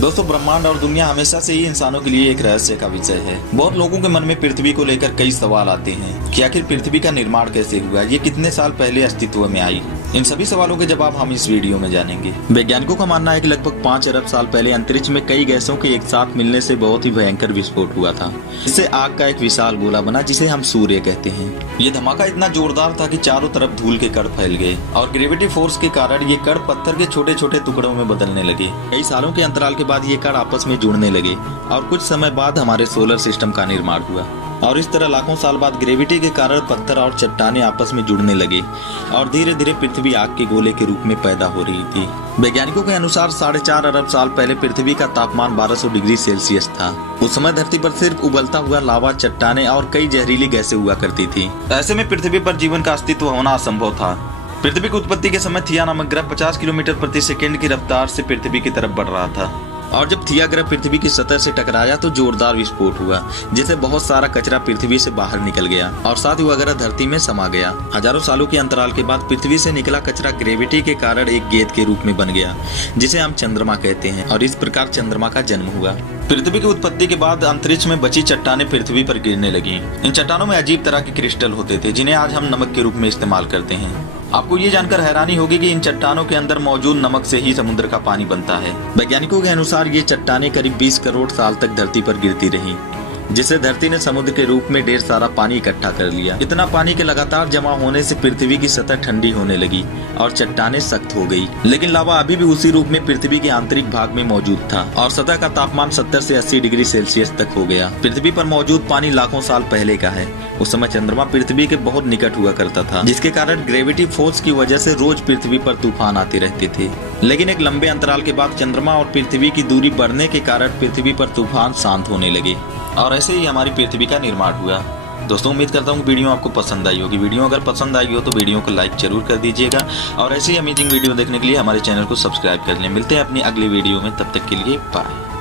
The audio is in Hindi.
दोस्तों, ब्रह्मांड और दुनिया हमेशा से ही इंसानों के लिए एक रहस्य का विषय है। बहुत लोगों के मन में पृथ्वी को लेकर कई सवाल आते हैं कि आखिर पृथ्वी का निर्माण कैसे हुआ, ये कितने साल पहले अस्तित्व में आई। इन सभी सवालों के जवाब हम इस वीडियो में जानेंगे। वैज्ञानिकों का मानना है कि लगभग 5 अरब साल पहले अंतरिक्ष में कई गैसों के एक साथ मिलने से बहुत ही भयंकर विस्फोट हुआ था। इससे आग का एक विशाल गोला बना जिसे हम सूर्य कहते हैं। ये धमाका इतना जोरदार था कि चारों तरफ धूल के कण फैल गए और ग्रेविटी फोर्स के कारण ये कण पत्थर के छोटे छोटे टुकड़ों में बदलने लगे। कई सालों के अंतराल के बाद ये कण आपस में जुड़ने लगे और कुछ समय बाद हमारे सोलर सिस्टम का निर्माण हुआ। और इस तरह लाखों साल बाद ग्रेविटी के कारण पत्थर और चट्टानें आपस में जुड़ने लगे और धीरे धीरे पृथ्वी आग के गोले के रूप में पैदा हो रही थी। वैज्ञानिकों के अनुसार 4.5 अरब साल पहले पृथ्वी का तापमान 1200 डिग्री सेल्सियस था। उस समय धरती पर सिर्फ उबलता हुआ लावा, चट्टानें और कई जहरीली गैसें हुआ करती थी। ऐसे में पृथ्वी पर जीवन का अस्तित्व होना असंभव था। पृथ्वी की उत्पत्ति के समय थिया नामक ग्रह 50 किलोमीटर प्रति सेकेंड की रफ्तार से पृथ्वी की तरफ बढ़ रहा था और जब थिया ग्रह पृथ्वी की सतह से टकराया तो जोरदार विस्फोट हुआ, जिससे बहुत सारा कचरा पृथ्वी से बाहर निकल गया और साथ ही वह ग्रह धरती में समा गया। हजारों सालों के अंतराल के बाद पृथ्वी से निकला कचरा ग्रेविटी के कारण एक गेंद के रूप में बन गया, जिसे हम चंद्रमा कहते हैं, और इस प्रकार चंद्रमा का जन्म हुआ। पृथ्वी की उत्पत्ति के बाद अंतरिक्ष में बची चट्टानें पृथ्वी पर गिरने लगी। इन चट्टानों में अजीब तरह के क्रिस्टल होते थे जिन्हें आज हम नमक के रूप में इस्तेमाल करते हैं। आपको ये जानकर हैरानी होगी कि इन चट्टानों के अंदर मौजूद नमक से ही समुद्र का पानी बनता है। वैज्ञानिकों के अनुसार ये चट्टानें करीब 20 करोड़ साल तक धरती पर गिरती रहीं, जिससे धरती ने समुद्र के रूप में ढेर सारा पानी इकट्ठा कर लिया। इतना पानी के लगातार जमा होने से पृथ्वी की सतह ठंडी होने लगी और चट्टानें सख्त हो गई, लेकिन लावा अभी भी उसी रूप में पृथ्वी के आंतरिक भाग में मौजूद था और सतह का तापमान 70 से 80 डिग्री सेल्सियस तक हो गया। पृथ्वी पर मौजूद पानी लाखों साल पहले का है। उस समय चंद्रमा पृथ्वी के बहुत निकट हुआ करता था, जिसके कारण ग्रेविटी फोर्स की वजह से रोज पृथ्वी पर तूफान आते रहते थे। लेकिन एक लंबे अंतराल के बाद चंद्रमा और पृथ्वी की दूरी बढ़ने के कारण पृथ्वी पर तूफान शांत होने लगे और ऐसे ही हमारी पृथ्वी का निर्माण हुआ। दोस्तों, उम्मीद करता हूँ वीडियो आपको पसंद आई होगी। वीडियो अगर पसंद आई हो तो वीडियो को लाइक जरूर कर दीजिएगा और ऐसे ही अमेजिंग वीडियो देखने के लिए हमारे चैनल को सब्सक्राइब कर लें। मिलते हैं अपनी अगली वीडियो में, तब तक के लिए बाय।